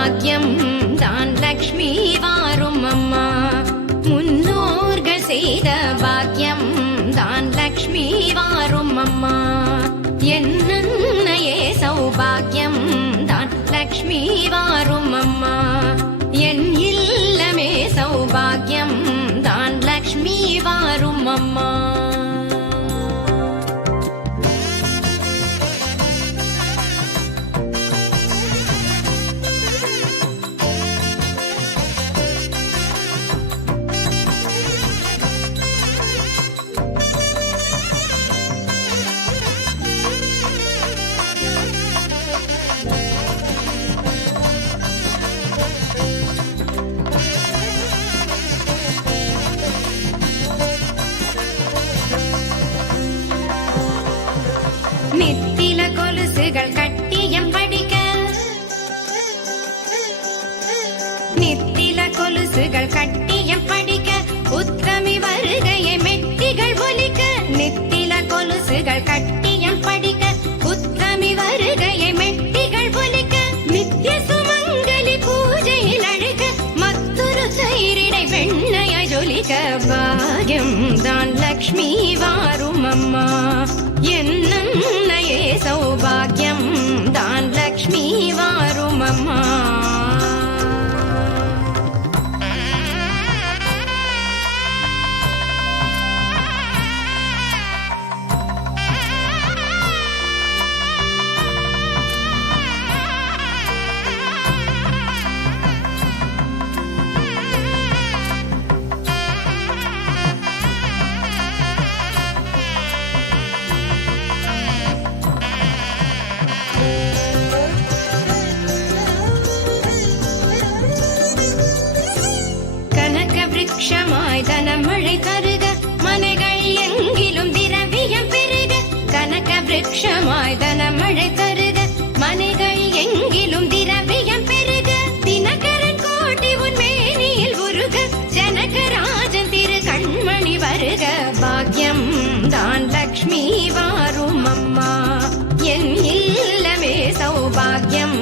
சௌபாகியம் தான் லக்ஷ்மி வாரும் அம்மா. முன்னோர்கள் செய்த பாக்கியம் தான் லக்ஷ்மி வாரும் அம்மா. என்னையே சௌபாகியம் தான் லக்ஷ்மி வாரும் அம்மா. என் இல்லமே சௌபாகியம் தான் லக்ஷ்மி வாரும் அம்மா. நித்தில கொலுசுகள் கட்டியம் படிக்க, நித்தில கொலுசுகள் கட்டியம் படிக்க, உத்தமி வருகையை மெட்டிகள் ஒலிக்க. நித்தில கொலுசுகள் கட்டியம் படிக்க, உத்தமி வருகையை மெட்டிகள் ஒலிக்க. நித்திய சுமங்கலி பூஜையில் அழுக, மற்றொரு சைரிடை வெண்ணைய ஜொலிக்க. பாகியம் தான் லக்ஷ்மி வாரும் அம்மா. என்னையே சௌபாகியம் தான் லக்ஷ்மி வாரும் அம்மா. விருட்சமாய் தனமழை தருக, மனைகள் எங்கிலும் திரவியம் பெருக. கனக விருட்சமாய் தனமழை தருக, மனைகள் எங்கிலும் திரவியம் பெருக. தினகரன் கோட்டி உன் மேனியில் உருக, ஜனகராஜன் திரு கண்மணி வருக. பாக்கியம் தான் லக்ஷ்மி வாரும் அம்மா. என் இல்லமே சௌபாகியம்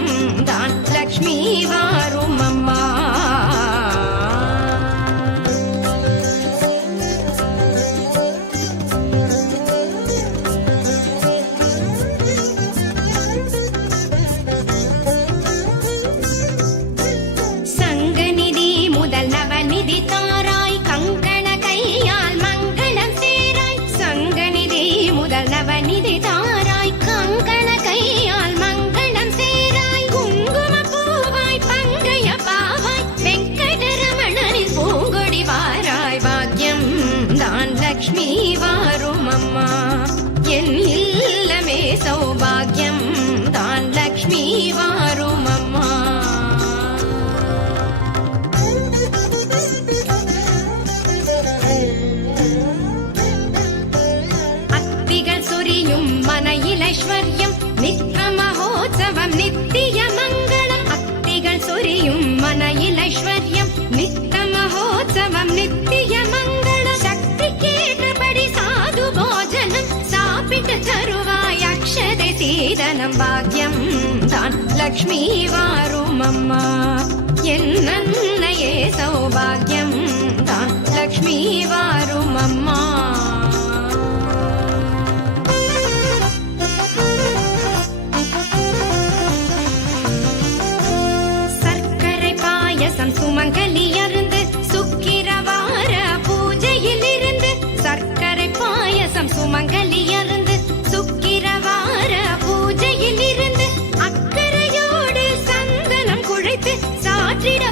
தான் லக்ஷ்மி வாரும் அம்மா. லக்ஷ்மி வாரும் அம்மா. என் இல்லமே சௌபாகியம் தான் லக்ஷ்மி வாரும் அம்மா. அத்திகள் சொரியும் மனையில் ஐஸ்வர்யம், நித்ய மகோத்சவம் நித்திய மங்களம். அத்திகள் சொரியும் மனையில் ஐஸ்வர்யம், நித்ய மகோத்சவம் நித்திய மங்களம். கேட்டபடி சாது போஜனம் சாப்பிட்டு தருவாய் அக்ஷதை சீதனம். பாக்கியம் தான் லக்ஷ்மி வாரும் அம்மா. என்னையே சௌபாகியம் தான் லக்ஷ்மி வாரும் அம்மா. சர்க்கரை பாயசம் சுமங்கலி அருந்து, சுக்கிரவார பூஜையில் இருந்து. சர்க்கரை பாயசம் சுமங்கலி அருந்து, சுக்கிரவார பூஜையில் இருந்து. அக்கறையோடு சந்தனம் குழைத்து சாற்றிட